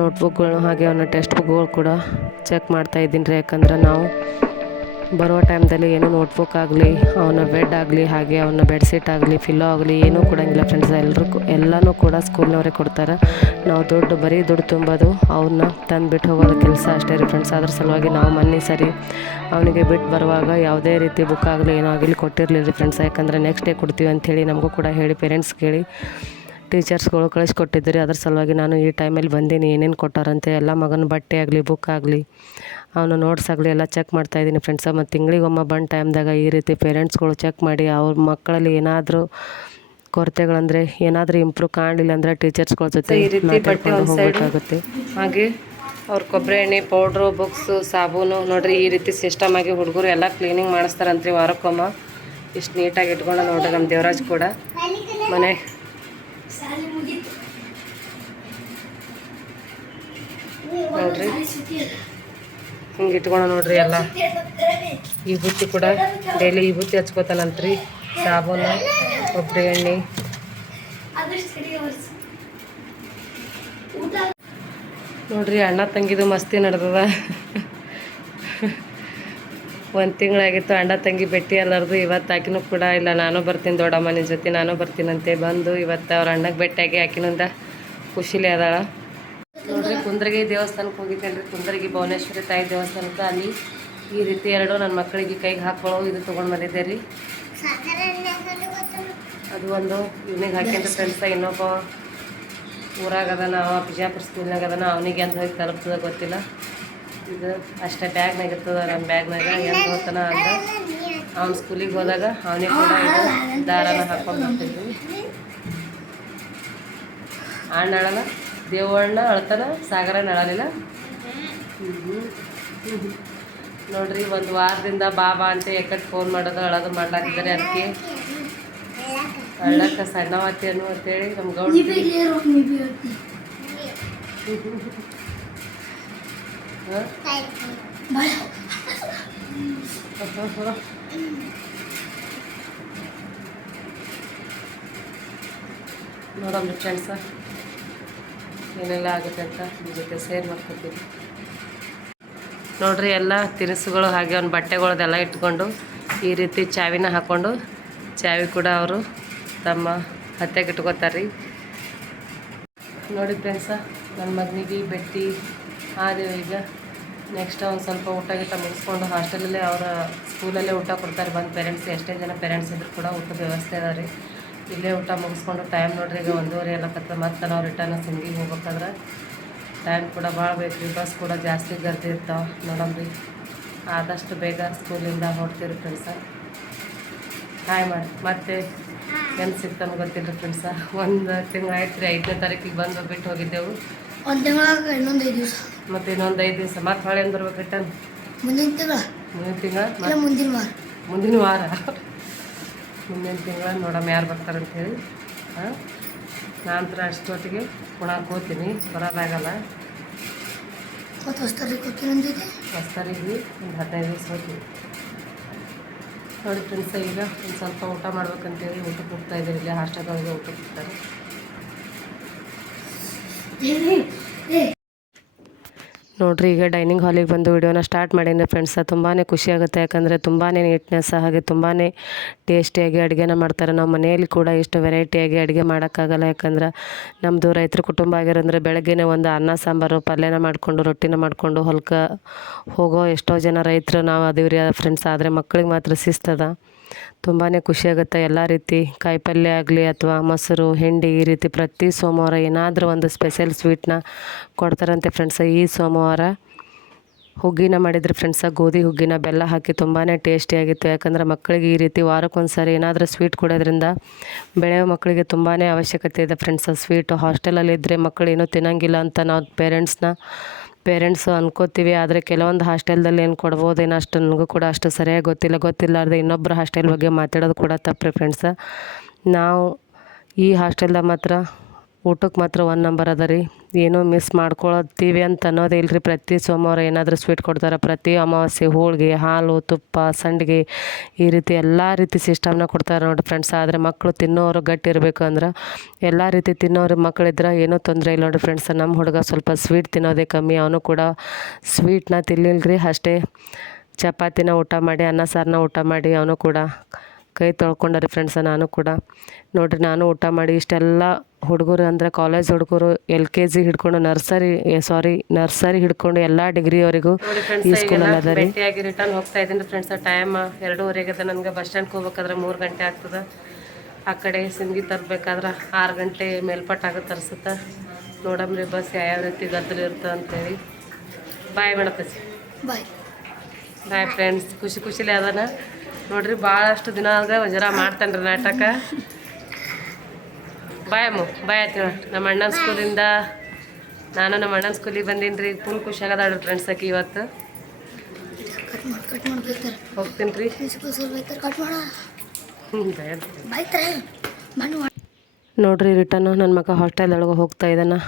ನೋಟ್ಬುಕ್ಗಳು ಹಾಗೆ ಅವನ ಟೆಕ್ಸ್ಟ್ ಬುಕ್ಗಳು ಕೂಡ ಚೆಕ್ ಮಾಡ್ತಾ ಇದ್ದೀನಿ ರೀ. ಯಾಕಂದ್ರೆ ನಾವು ಬರೋ ಟೈಮ್ದಲ್ಲಿ ಏನೋ ನೋಟ್ಬುಕ್ ಆಗಲಿ, ಅವನ ಬೆಡ್ ಆಗಲಿ, ಹಾಗೆ ಅವನ ಬೆಡ್ಶೀಟ್ ಆಗಲಿ, ಫಿಲ್ಲೋ ಆಗಲಿ ಏನೂ ಕೊಡೋಂಗಿಲ್ಲ ಫ್ರೆಂಡ್ಸ್. ಎಲ್ಲನೂ ಕೂಡ ಸ್ಕೂಲ್ನವರೇ ಕೊಡ್ತಾರೆ. ನಾವು ಬರೀ ದುಡ್ಡು ತುಂಬೋದು, ಅವನ್ನ ತಂದುಬಿಟ್ಟು ಹೋಗೋದು ಕೆಲಸ ಅಷ್ಟೇ ರೀ ಫ್ರೆಂಡ್ಸ್. ಅದ್ರ ಸಲುವಾಗಿ ನಾವು ಮೊನ್ನೆ ಸರಿ ಅವನಿಗೆ ಬಿಟ್ಟು ಬರುವಾಗ ಯಾವುದೇ ರೀತಿ ಬುಕ್ ಆಗಲಿ ಏನೋ ಆಗಲಿ ಕೊಟ್ಟಿರಲಿಲ್ಲ ರೀ ಫ್ರೆಂಡ್ಸ್. ಯಾಕಂದರೆ ನೆಕ್ಸ್ಟ್ ಡೇ ಕೊಡ್ತೀವಿ ಅಂಥೇಳಿ ನಮಗೂ ಕೂಡ ಹೇಳಿ ಪೇರೆಂಟ್ಸ್ ಕೇಳಿ ಟೀಚರ್ಸ್ಗಳು ಕಳಿಸ್ಕೊಟ್ಟಿದ್ದೀರಿ. ಅದ್ರ ಸಲುವಾಗಿ ನಾನು ಈ ಟೈಮಲ್ಲಿ ಬಂದೀನಿ. ಏನೇನು ಕೊಟ್ಟಾರಂತೆ ಎಲ್ಲ ಮಗನ ಬಟ್ಟೆ ಆಗಲಿ, ಬುಕ್ ಆಗಲಿ, ಅವನು ನೋಟ್ಸ್ ಆಗಲಿ ಎಲ್ಲ ಚೆಕ್ ಮಾಡ್ತಾಯಿದ್ದೀನಿ ಫ್ರೆಂಡ್ಸ. ಮತ್ತು ತಿಂಗಳಿಗೊಮ್ಮೆ ಬಂದ ಟೈಮ್ದಾಗ ಈ ರೀತಿ ಪೇರೆಂಟ್ಸ್ಗಳು ಚೆಕ್ ಮಾಡಿ ಅವ್ರ ಮಕ್ಕಳಲ್ಲಿ ಏನಾದರೂ ಕೊರತೆಗಳಂದರೆ ಏನಾದರೂ ಇಂಪ್ರೂವ್ ಕಾಣಲಿಲ್ಲ ಅಂದರೆ ಟೀಚರ್ಸ್ಗಳ ಜೊತೆ ಈ ರೀತಿ ಬಟ್ಟೆ ಹೋಗಬೇಕಾಗುತ್ತೆ. ಹಾಗೆ ಅವ್ರ ಕೊಬ್ಬರಿ ಎಣ್ಣೆ, ಪೌಡ್ರು, ಬುಕ್ಸು, ಸಾಬೂನು ನೋಡಿರಿ ಈ ರೀತಿ ಸಿಸ್ಟಮ್ ಆಗಿ ಹುಡುಗರು ಎಲ್ಲ ಕ್ಲೀನಿಂಗ್ ಮಾಡಿಸ್ತಾರಂತ್ರಿ ವಾರಕ್ಕೊಮ್ಮ. ಇಷ್ಟು ನೀಟಾಗಿ ಇಟ್ಕೊಂಡು ನೋಡಿರಿ ನಮ್ಮ ದೇವರಾಜ್ ಕೂಡ ಮನೆ ನೋಡ್ರಿ ಹಿಂಗೆ ಇಟ್ಕೊಂಡು ನೋಡ್ರಿ ಎಲ್ಲ. ಈ ಬುತ್ತಿ ಕೂಡ ಡೈಲಿ ಈ ಬುತ್ತಿ ಹಚ್ಕೋತಾನಂತ್ರಿ. ಸಾಬೂನು, ಕೊಬ್ಬರಿ ಎಣ್ಣೆ ನೋಡ್ರಿ. ಅಣ್ಣ ತಂಗಿದು ಮಸ್ತಿ ನಡೆದದ. ಒಂದು ತಿಂಗಳಾಗಿತ್ತು ಅಣ್ಣ ತಂಗಿ ಭೇಟಿ ಎಲ್ಲರದು. ಇವತ್ತು ಆಕಿನೂ ಕೂಡ ಇಲ್ಲ ನಾನು ಬರ್ತೀನಿ ದೊಡ್ಡಮ್ಮ ನಿನ್ನ ಜೊತೆ ನಾನು ಬರ್ತೀನಂತೆ ಬಂದು ಇವತ್ತು ಅವ್ರ ಅಣ್ಣಗೆ ಭೇಟಿಯಾಗಿ ಆಕಿನಿಂದ ಖುಷಿಲೇ ಅದಾಳ ನೋಡ್ರಿ. ಕುಂದ್ರಗಿ ದೇವಸ್ಥಾನಕ್ಕೆ ಹೋಗಿದ್ದೇನೆ ರೀ. ಕುಂದ್ರಗಿ ಭುವನೇಶ್ವರಿ ತಾಯಿ ದೇವಸ್ಥಾನಕ್ಕೆ. ಅಲ್ಲಿ ಈ ರೀತಿ ಎರಡು ನನ್ನ ಮಕ್ಕಳಿಗೆ ಕೈಗೆ ಹಾಕೊಳ್ಳೋ ಇದು ತೊಗೊಂಡು ಬಂದಿದ್ದೆ ರೀ. ಅದು ಒಂದು ಇವನಿಗೆ ಹಾಕ್ಯಂದ್ರೆ ಫ್ರೆಂಡ್ಸ. ಇನ್ನೊಬ್ಬ ಊರಾಗದಾನ, ಅವ ಬಿಜಾಪುರ ಸ್ಕೂಲ್ನಾಗ ಅದಾನ. ಅವನಿಗೆ ಎಂದು ಹೋಗಿ ತಲುಪ್ತದ ಗೊತ್ತಿಲ್ಲ. ಇದು ಅಷ್ಟೇ ಬ್ಯಾಗ್ನಾಗ ಇರ್ತದ. ನನ್ನ ಬ್ಯಾಗ್ನಾಗ ಎಂದು ಹೋಗ್ತಾನ ಅಂದ್ರೆ ಅವ್ನ ಸ್ಕೂಲಿಗೆ ಹೋದಾಗ ಅವನಿಗೆ ಕೂಡ ಇದು ದಾರಾನ ಹಾಕ್ಕೊಂಡು ಬರ್ತಿದ್ವಿ. ಅಣ್ಣ ಅಳಲ್ಲ, ದೇವಣ್ಣ ಅಳ್ತಾನ, ಸಾಗರನ ಅಳಲಿಲ್ಲ. ನೋಡ್ರಿ ಒಂದು ವಾರದಿಂದ ಬಾಬಾ ಅಂತ ಏಕಟ್ ಫೋನ್ ಮಾಡೋದು ಅಳೋದು ಮಾಡ್ಲಾತಿದ್ದಾರೆ. ಅದಕ್ಕೆ ಅಳ್ಳಕ್ಕ ಸಣ್ಣವತ್ತಿ ಅನ್ನು ಅಂತೇಳಿ ನಮ್ಮ ಗೌಡ ನೋಡಮ್ರಿ ಫ್ರೆಂಡ್ಸ ಏನೆಲ್ಲ ಆಗುತ್ತೆ ಅಂತ ನಿಮ್ಮ ಜೊತೆ ಶೇರ್ ಮಾಡ್ಕೊತೀವಿ ನೋಡ್ರಿ. ಎಲ್ಲ ತಿನಿಸುಗಳು ಹಾಗೆ ಅವ್ನ ಬಟ್ಟೆಗಳದೆಲ್ಲ ಇಟ್ಕೊಂಡು ಈ ರೀತಿ ಚಾವಿನ ಹಾಕ್ಕೊಂಡು ಚಾವಿ ಕೂಡ ಅವರು ತಮ್ಮ ಹತ್ತೆಗೆ ಇಟ್ಕೋತಾರೆ ರೀ. ನೋಡಿ ಫ್ರೆಂಡ್ಸ ನನ್ನ ಮಗನಿಗೆ ಬೆಟ್ಟಿ ಆದೇವು. ಈಗ ನೆಕ್ಸ್ಟ್ ಒಂದು ಸ್ವಲ್ಪ ಊಟ ಗೀಟ ಮುಗಿಸ್ಕೊಂಡು ಹಾಸ್ಟೆಲಲ್ಲೇ ಅವರ ಸ್ಕೂಲಲ್ಲೇ ಊಟ ಕೊಡ್ತಾರೆ. ಬಂದು ಪೇರೆಂಟ್ಸ್ ಎಷ್ಟೇ ಜನ ಪೇರೆಂಟ್ಸ್ ಇದ್ದರೂ ಕೂಡ ಊಟದ ವ್ಯವಸ್ಥೆ ಅದ ರೀ. ಇಲ್ಲೇ ಊಟ ಮುಗಿಸ್ಕೊಂಡು ಟೈಮ್ ನೋಡ್ರಿ ಈಗ 1:30 ಎಲ್ಲಕತ್ತ. ಮತ್ತು ನಾವು ರಿಟರ್ನ್ ಸಿಂಗಿಗೆ ಹೋಗ್ಬೇಕಾದ್ರೆ ಟೈಮ್ ಕೂಡ ಭಾಳ ಬೇಕು ರೀ. ಬಸ್ ಕೂಡ ಜಾಸ್ತಿ ಗರ್ದಿ ಇರ್ತಾವೆ. ನೋಡಮ್ರಿ ಆದಷ್ಟು ಬೇಗ ಸ್ಕೂಲಿಂದ ಹೊಡ್ತೀರಿ ಫ್ರೆಂಡ್ಸ. ಹಾಯ್ ಮಾಡಿ ಮತ್ತೆ ಏನು ಸಿಗ್ತಾನೆ ಗೊತ್ತಿಲ್ಲ ಫ್ರೆಂಡ್ಸ. ಒಂದು ತಿಂಗಳಾಯ್ತು ರೀ. 5ನೇ ತಾರೀಕಿಗೆ ಬಂದು ಬಿಟ್ಟು ಹೋಗಿದ್ದೆವು. ಒಂದು ತಿಂಗಳಾಗ ಇನ್ನೊಂದು 5 ದಿವಸ ಮತ್ತು ಇನ್ನೊಂದು 5 ದಿವಸ ಮತ್ತೆ ಹೊಳೆ ಬರ್ಬೇಕು ರಿಟರ್ನ್. ಮುಂದಿನ ತಿಂಗಳ ಮುಂದಿನ ವಾರ ಮುಂದಿನ ತಿಂಗಳ ನೋಡಮ್ಮ ಯಾರು ಬರ್ತಾರಂತೇಳಿ. ಹಾಂ ನಂತರ ಅಷ್ಟೊತ್ತಿಗೆ ಕುಣಕ್ಕೆ ಹೋಗ್ತೀನಿ, ಬರೋದಾಗಲ್ಲ. ಹೊಸ್ತಾರಿಗೆ ಒಂದು 15 ದಿವಸ ಹೋಗ್ತೀವಿ ನೋಡಿ ಫ್ರೆಂಡ್ಸ. ಈಗ ಒಂದು ಸ್ವಲ್ಪ ಊಟ ಮಾಡ್ಬೇಕಂತೇಳಿ ಊಟಕ್ಕೆ ಹೋಗ್ತಾಯಿದ್ದೀರಿ. ಇಲ್ಲಿ ಹಾಸ್ಟೆಲ್ಗಳಿಗೆ ಊಟಕ್ಕೆ ಹೋಗ್ತಾರೆ ನೋಡ್ರಿ. ಈಗ ಡೈನಿಂಗ್ ಹಾಲಿಗೆ ಬಂದು ವಿಡಿಯೋನ ಸ್ಟಾರ್ಟ್ ಮಾಡೀನಿ ಫ್ರೆಂಡ್ಸ. ತುಂಬಾ ಖುಷಿ ಆಗುತ್ತೆ. ಯಾಕಂದರೆ ತುಂಬಾ ನೀಟ್ನೆಸ್ ಹಾಗೆ ತುಂಬಾ ಟೇಸ್ಟಿಯಾಗಿ ಅಡುಗೆನ ಮಾಡ್ತಾರೆ. ನಾವು ಮನೆಯಲ್ಲಿ ಕೂಡ ಇಷ್ಟು ವೆರೈಟಿಯಾಗಿ ಅಡುಗೆ ಮಾಡೋಕ್ಕಾಗಲ್ಲ. ಯಾಕಂದ್ರೆ ನಮ್ಮದು ರೈತರ ಕುಟುಂಬ ಆಗಿರೋಂದ್ರೆ ಬೆಳಗ್ಗೆನೇ ಒಂದು ಅನ್ನ ಸಾಂಬಾರು ಪಲ್ಯನ ಮಾಡಿಕೊಂಡು ರೊಟ್ಟಿನ ಮಾಡಿಕೊಂಡು ಹೊಲಕ್ಕೆ ಹೋಗೋ ಎಷ್ಟೋ ಜನ ರೈತರು ನಾವು ಅದೀವ್ರಿ ಫ್ರೆಂಡ್ಸ್. ಆದರೆ ಮಕ್ಕಳಿಗೆ ಮಾತ್ರ ಶಿಸ್ತದ. ತುಂಬಾ ಖುಷಿಯಾಗುತ್ತೆ. ಎಲ್ಲ ರೀತಿ ಕಾಯಿ ಪಲ್ಯ ಆಗಲಿ ಅಥವಾ ಮೊಸರು ಹಿಂಡಿ ಈ ರೀತಿ ಪ್ರತಿ ಸೋಮವಾರ ಏನಾದರೂ ಒಂದು ಸ್ಪೆಷಲ್ ಸ್ವೀಟ್ನ ಕೊಡ್ತಾರಂತೆ ಫ್ರೆಂಡ್ಸ. ಈ ಸೋಮವಾರ ಹುಗ್ಗಿನ ಮಾಡಿದ್ರು ಫ್ರೆಂಡ್ಸ. ಗೋಧಿ ಹುಗ್ಗಿನ ಬೆಲ್ಲ ಹಾಕಿ ತುಂಬಾ ಟೇಸ್ಟಿಯಾಗಿತ್ತು. ಯಾಕಂದರೆ ಮಕ್ಕಳಿಗೆ ಈ ರೀತಿ ವಾರಕ್ಕೊಂದು ಸಾರಿ ಏನಾದರೂ ಸ್ವೀಟ್ ಕೊಡೋದ್ರಿಂದ ಬೆಳೆಯೋ ಮಕ್ಕಳಿಗೆ ತುಂಬಾ ಅವಶ್ಯಕತೆ ಇದೆ ಫ್ರೆಂಡ್ಸ. ಸ್ವೀಟು ಹಾಸ್ಟೆಲಲ್ಲಿ ಇದ್ದರೆ ಮಕ್ಕಳು ಏನೂ ತಿನ್ನೋಂಗಿಲ್ಲ ಅಂತ ನಾವು ಪೇರೆಂಟ್ಸು ಅನ್ಕೋತೀವಿ. ಆದರೆ ಕೆಲವೊಂದು ಹಾಸ್ಟೆಲ್ದಲ್ಲಿ ಏನು ಕೊಡ್ಬೋದೇನೋ ಅಷ್ಟು ನನಗೂ ಕೂಡ ಅಷ್ಟು ಸರಿಯಾಗಿ ಗೊತ್ತಿಲ್ಲಾರ್ದೆ ಇನ್ನೊಬ್ಬರು ಹಾಸ್ಟೆಲ್ ಬಗ್ಗೆ ಮಾತಾಡೋದು ಕೂಡ ತಪ್ಪು ಫ್ರೆಂಡ್ಸ. ನಾವು ಈ ಹಾಸ್ಟೆಲ್ದಾಗ ಮಾತ್ರ ಊಟಕ್ಕೆ ಮಾತ್ರ 1 ನಂಬರ್ ಅದ ರೀ. ಏನೋ ಮಿಸ್ ಮಾಡ್ಕೊಳತ್ತೀವಿ ಅಂತ ಅನ್ನೋದೇ ಇಲ್ಲರಿ. ಪ್ರತಿ ಸೋಮವಾರ ಏನಾದರೂ ಸ್ವೀಟ್ ಕೊಡ್ತಾರೆ, ಪ್ರತಿ ಅಮಾವಾಸ್ಯೆ ಹೋಳಿಗೆ, ಹಾಲು, ತುಪ್ಪ, ಸಂಡಿಗೆ ಈ ರೀತಿ ಎಲ್ಲ ರೀತಿ ಸಿಸ್ಟಮ್ನ ಕೊಡ್ತಾರೆ ನೋಡಿ ಫ್ರೆಂಡ್ಸ್. ಆದರೆ ಮಕ್ಕಳು ತಿನ್ನೋರು ಗಟ್ಟಿ ಇರಬೇಕು ಅಂದ್ರೆ ಎಲ್ಲ ರೀತಿ ತಿನ್ನೋರು ಮಕ್ಕಳಿದ್ರೆ ಏನೂ ತೊಂದರೆ ಇಲ್ಲ ನೋಡಿ ಫ್ರೆಂಡ್ಸ್. ನಮ್ಮ ಹುಡುಗ ಸ್ವಲ್ಪ ಸ್ವೀಟ್ ತಿನ್ನೋದೇ ಕಮ್ಮಿ, ಅವನು ಕೂಡ ಸ್ವೀಟ್ನ ತಿನ್ನಿಲ್ರಿ. ಅಷ್ಟೇ ಚಪಾತಿನ ಊಟ ಮಾಡಿ, ಅನ್ನ ಸಾರನ್ನ ಊಟ ಮಾಡಿ ಅವನು ಕೂಡ ಕೈ ತೊಳ್ಕೊಂಡರಿ ಫ್ರೆಂಡ್ಸ. ನಾನು ಕೂಡ ನೋಡಿರಿ, ನಾನು ಊಟ ಮಾಡಿ ಇಷ್ಟೆಲ್ಲ ಹುಡುಗರು ಅಂದರೆ ಕಾಲೇಜ್ ಹುಡುಗರು LKG ಹಿಡ್ಕೊಂಡು ನರ್ಸರಿ ಹಿಡ್ಕೊಂಡು ಎಲ್ಲ ಡಿಗ್ರಿಯವರೆಗೂ ಈ ಸ್ಕೂಲಲ್ಲಿ ಅದ ರೀ. ಭೇಟಿಯಾಗಿ ರಿಟರ್ನ್ ಹೋಗ್ತಾ ಇದ್ದೀನಿ ಫ್ರೆಂಡ್ಸ್. ಟೈಮ್ 2:30 ಅದ. ನನಗೆ ಬಸ್ ಸ್ಟ್ಯಾಂಡ್ಗೆ ಹೋಗ್ಬೇಕಾದ್ರೆ 3 ಗಂಟೆ ಆಗ್ತದೆ. ಆ ಕಡೆ ಸಿಂಗಿ ತರಬೇಕಾದ್ರೆ 6 ಗಂಟೆ ಮೇಲ್ಪಟ್ಟಾಗುತ್ತೆ ಅನ್ಸುತ್ತೆ. ನೋಡಮ್ರಿ ಬಸ್ ಯಾವ್ಯಾವ ರೀತಿ ಗದ್ದಲು ಇರ್ತದೆ ಅಂತೇಳಿ. ಬಾಯ್ ಮೇಡಪ್ಪಸಿ. Bye friends. ಖುಷಿಲೇ ಅದಾನ ನೋಡ್ರಿ. ಭಾಳಷ್ಟು ದಿನ ಆದ್ರೆ ಜರ ಮಾಡ್ತಾನೆ ರೀ ನಾಟಕ. ಬಾಯ್ ಆಯ್ತು. ನಮ್ಮ ಅಣ್ಣನ ಸ್ಕೂಲಿಂದ ನಾನು ನಮ್ಮ ಅಣ್ಣನ ಸ್ಕೂಲಿಗೆ ಬಂದೀನಿ ರೀ. ಫುಲ್ ಖುಷಿ ಆಗದಾಡ್ರಿ ಫ್ರೆಂಡ್ಸ್ ಆಕಿ ಇವತ್ತು. ಹೋಗ್ತೀನಿ ರೀ. ನೋಡ್ರಿ ರಿಟರ್ನು ನನ್ನ ಮಗ ಹಾಸ್ಟೆಲ್ದೊಳಗೆ ಹೋಗ್ತಾ ಇದ್ದಾನ.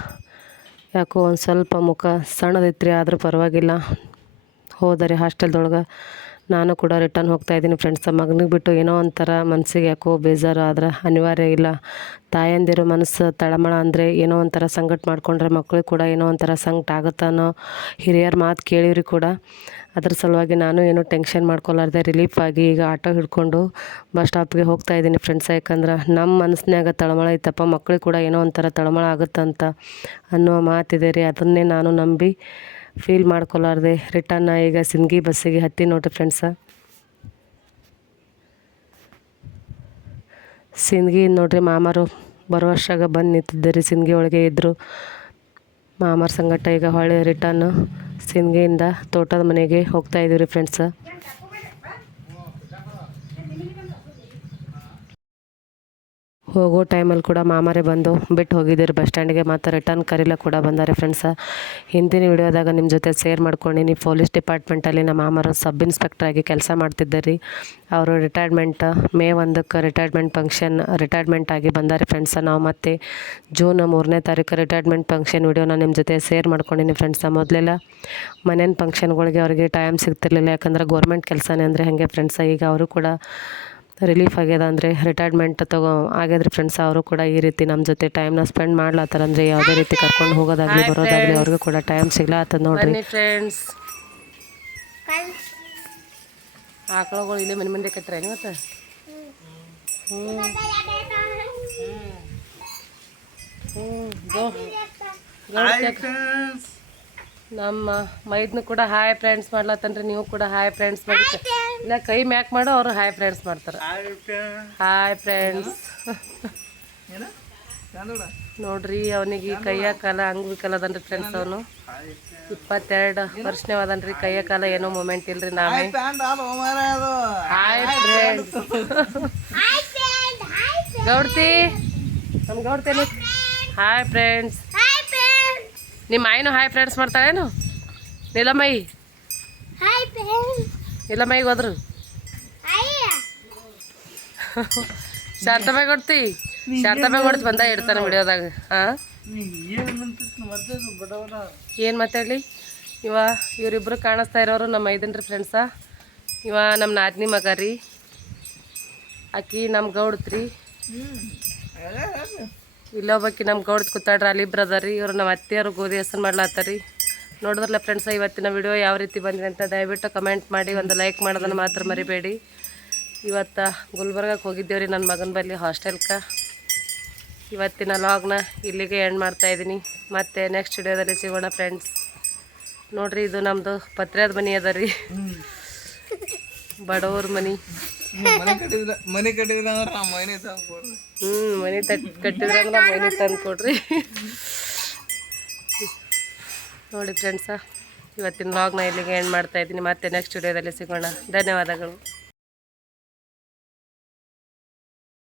ಯಾಕೋ ಒಂದು ಸ್ವಲ್ಪ ಮುಖ ಸಣ್ಣದೈತ್ರಿ, ಆದರೂ ಪರವಾಗಿಲ್ಲ. ಹೋದರೆ ಹಾಸ್ಟೆಲ್ದೊಳಗೆ ನಾನು ಕೂಡ ರಿಟರ್ನ್ ಹೋಗ್ತಾ ಇದ್ದೀನಿ ಫ್ರೆಂಡ್ಸ್. ಮಗನಿಗೆ ಬಿಟ್ಟು ಏನೋ ಒಂಥರ ಮನಸ್ಸಿಗೆ ಯಾಕೋ ಬೇಜಾರು. ಆದ್ರೆ ಅನಿವಾರ್ಯ ಇಲ್ಲ. ತಾಯಂದಿರು ಮನಸ್ಸು ತಳಮಳ ಅಂದರೆ ಏನೋ ಒಂಥರ ಸಂಕಟ ಮಾಡ್ಕೊಂಡ್ರೆ ಮಕ್ಕಳಿಗೆ ಕೂಡ ಏನೋ ಒಂಥರ ಸಂಕಟ ಆಗುತ್ತೆ ಅನ್ನೋ ಹಿರಿಯರ ಮಾತು ಕೇಳಿವ್ರಿ ಕೂಡ. ಅದ್ರ ಸಲುವಾಗಿ ನಾನು ಏನೋ ಟೆನ್ಷನ್ ಮಾಡ್ಕೊಲಾರ್ದೆ ರಿಲೀಫ್ ಆಗಿ ಈಗ ಆಟೋ ಹಿಡ್ಕೊಂಡು ಬಸ್ ಸ್ಟಾಪ್ಗೆ ಹೋಗ್ತಾ ಇದ್ದೀನಿ ಫ್ರೆಂಡ್ಸ್. ಯಾಕಂದ್ರೆ ನಮ್ಮ ಮನಸ್ಸಿನಾಗ ತಳಮಳ ಇತ್ತಪ್ಪ, ಮಕ್ಕಳಿಗೆ ಕೂಡ ಏನೋ ಒಂಥರ ತಳಮಳ ಆಗುತ್ತಂತ ಅನ್ನೋ ಮಾತಿದೆ ರೀ. ಅದನ್ನೇ ನಾನು ನಂಬಿ ಫೀಲ್ ಮಾಡ್ಕೊಲಾರ್ದೆ ರಿಟರ್ನ್ ಈಗ ಸಿಂದಗಿ ಬಸ್ಸಿಗೆ ಹತ್ತಿ ನೋಡ್ರಿ ಫ್ರೆಂಡ್ಸ. ಸಿಂದಗಿ ನೋಡ್ರಿ, ಮಾಮರು ಬರುವಷ್ಟಾಗ ಬಂದು ನಿಂತಿದ್ದಾರೆ. ಸಿಂದಗಿ ಒಳಗೆ ಇದ್ದರು ಮಾಮರ ಸಂಗಟ. ಈಗ ಹೊಳೆ ರಿಟರ್ನ್ ಸಿಂದಗಿಯಿಂದ ತೋಟದ ಮನೆಗೆ ಹೋಗ್ತಾ ಇದ್ದೀವಿ ರೀ ಫ್ರೆಂಡ್ಸ. ಹೋಗೋ ಟೈಮಲ್ಲಿ ಕೂಡ ಮಾಮರೇ ಬಂದು ಬಿಟ್ಟು ಹೋಗಿದ್ದೀರಿ ಬಸ್ ಸ್ಟ್ಯಾಂಡಿಗೆ. ಮತ್ತು ರಿಟರ್ನ್ ಕರೀಲ ಕೂಡ ಬಂದಾರೆ ಫ್ರೆಂಡ್ಸ. ಹಿಂದಿನ ವಿಡಿಯೋದಾಗ ನಿಮ್ಮ ಜೊತೆ ಶೇರ್ ಮಾಡ್ಕೊಂಡಿನಿ. ಪೊಲೀಸ್ ಡಿಪಾರ್ಟ್ಮೆಂಟಲ್ಲಿ ನಮ್ಮ ಮಾಮರು ಸಬ್ ಇನ್ಸ್ಪೆಕ್ಟರ್ ಆಗಿ ಕೆಲಸ ಮಾಡ್ತಿದ್ದಾರೆ. ಅವರು May 1ಕ್ಕೆ ರಿಟೈರ್ಮೆಂಟ್ ಆಗಿ ಬಂದಾರೆ ಫ್ರೆಂಡ್ಸ. ನಾವು ಮತ್ತೆ ಜೂನ್ 3ನೇ ತಾರೀಕು ರಿಟೈರ್ಮೆಂಟ್ ಫಂಕ್ಷನ್ ವಿಡಿಯೋನ ನಿಮ್ಮ ಜೊತೆ ಶೇರ್ ಮಾಡ್ಕೊಂಡಿನಿ ಫ್ರೆಂಡ್ಸ. ಮೊದಲೆಲ್ಲ ಮನೇನ ಫಂಕ್ಷನ್ಗಳಿಗೆ ಅವ್ರಿಗೆ ಟೈಮ್ ಸಿಗ್ತಿರ್ಲಿಲ್ಲ, ಯಾಕಂದ್ರೆ ಗೌರ್ಮೆಂಟ್ ಕೆಲಸನೇ ಅಂದರೆ ಹಾಗೆ ಫ್ರೆಂಡ್ಸ. ಈಗ ಅವರು ಕೂಡ ರಿಲೀಫ್ ಆಗ್ಯದ ಅಂದರೆ ರಿಟೈರ್ಮೆಂಟ್ ಆಗ್ಯದ್ರಿ ಫ್ರೆಂಡ್ಸ್. ಅವರು ಕೂಡ ಈ ರೀತಿ ನಮ್ಮ ಜೊತೆ ಟೈಮ್ನ ಸ್ಪೆಂಡ್ ಮಾಡ್ಲತ್ತಾರ. ಅಂದರೆ ಯಾವುದೇ ರೀತಿ ಕರ್ಕೊಂಡು ಹೋಗೋದಾಗಲಿ ಬರೋದಾಗಲಿ ಅವ್ರಿಗೂ ಕೂಡ ಟೈಮ್ ಸಿಗ್ಲಾತ್ತದ ನೋಡ್ರಿ ಫ್ರೆಂಡ್ಸ್. ಆಕಳುಗಳು ಇಲ್ಲೇ ಮನೆ ಮುಂದೆ ಕಟ್ಟ್ರೆ ಇವತ್ತು. ನಮ್ಮ ಮೈದ್ನು ಕೂಡ ಹಾಯ್ ಫ್ರೆಂಡ್ಸ್ ಮಾಡ್ಲತ್ತನ್ರಿ. ನೀವು ಕೂಡ ಹಾಯ್ ಫ್ರೆಂಡ್ಸ್ ಮಾಡಿ. ಇಲ್ಲ ಕೈ ಮ್ಯಾಕ್ ಮಾಡೋ ಅವರು ಹಾಯ್ ಫ್ರೆಂಡ್ಸ್ ಮಾಡ್ತಾರೆ. Hi friends. ನೋಡ್ರಿ ಅವನಿಗೆ ಕೈಯ ಕಾಲ ಅಂಗವಿಕಲ ಅದನ್ರಿ ಫ್ರೆಂಡ್ಸ್. ಅವನು 22 ವರ್ಷನೇ ಅದನ್ರಿ. ಕೈಯ ಕಾಲ ಏನೋ ಮೂಮೆಂಟ್ ಇಲ್ರಿ. ನಾವೇ ಹಾಯ್ ಫ್ರೆಂಡ್ಸ್. ಗೌಡ್ತಿ ನಮ್ಮ ಗೌಡ್ತೇನೆ ಹಾಯ್ ಫ್ರೆಂಡ್ಸ್. ನಿಮ್ಮ ಆಯ್ನು ಹಾಯ್ ಫ್ರೆಂಡ್ಸ್ ಮಾಡ್ತಾಳೇನು? ನೀಲಮೈಗೆ ಹೋದ್ರು ಶಾಂತಮ್ಯಾಗ ಕೊಡ್ತಿ ಬಂದ ಇಡ್ತಾನೆ ವಿಡಿಯೋದಾಗ. ಹಾಂ ಏನು ಮಾತಾಡಲಿ? ಇವರಿಬ್ಬರು ಕಾಣಿಸ್ತಾ ಇರೋರು ನಮ್ಮ ಮೈದನ್ರಿ ಫ್ರೆಂಡ್ಸ. ಇವ ನಮ್ಮ ನಾದಿನಿ ಮಗ ರೀ. ಆಕಿ ನಮ್ಮ ಗೌಡ್ತ್ರಿ. ಇಲ್ಲೊಬ್ಬಾಕಿ ನಮ್ಮ ಗೌಡ್ದು ಕೂತಾಡ್ರಿ. ಅಲ್ಲಿ ಇಬ್ರು ಅದ ರೀ. ಇವ್ರು ನಮ್ಮ ಅತ್ತೆಯವರು ಗೋಧಿ ಹೆಸರು ಮಾಡ್ಲಾತ್ತಾರ ರೀ. ನೋಡಿದ್ರಲ್ಲ ಫ್ರೆಂಡ್ಸ ಇವತ್ತಿನ ವಿಡಿಯೋ ಯಾವ ರೀತಿ ಬಂದಿದೆ ಅಂತ ದಯವಿಟ್ಟು ಕಮೆಂಟ್ ಮಾಡಿ, ಒಂದು ಲೈಕ್ ಮಾಡೋದನ್ನು ಮಾತ್ರ ಮರಿಬೇಡಿ. ಇವತ್ತು ಗುಲ್ಬರ್ಗಕ್ಕೆ ಹೋಗಿದ್ದೇವ್ರಿ ನನ್ನ ಮಗನ ಬಳಿ ಹಾಸ್ಟೆಲ್ಗೆ. ಇವತ್ತಿನ ಲಾಗ್ನ ಇಲ್ಲಿಗೆ ಎಂಡ್ ಮಾಡ್ತಾಯಿದ್ದೀನಿ. ಮತ್ತು ನೆಕ್ಸ್ಟ್ ವಿಡಿಯೋದಲ್ಲಿ ಸಿಗೋಣ ಫ್ರೆಂಡ್ಸ್. ನೋಡಿರಿ, ಇದು ನಮ್ಮದು ಪತ್ರದ ಮನೆ ಅದ ರೀ, ಬಡವ್ರ ಮನೆ. ಮನೆ ಕಟ್ಟಿದ್ರೆ ಮನೆ ತಂದು ಕೊಡ್ರಿ. ನೋಡಿ ಫ್ರೆಂಡ್ಸ, ಇವತ್ತಿನ ವ್ಲಾಗ್ನ ಇಲ್ಲಿಗೆ ಎಂಡ್ ಮಾಡ್ತಾಯಿದ್ದೀನಿ. ಮತ್ತೆ ನೆಕ್ಸ್ಟ್ ವಿಡಿಯೋದಲ್ಲಿ ಸಿಗೋಣ. ಧನ್ಯವಾದಗಳು.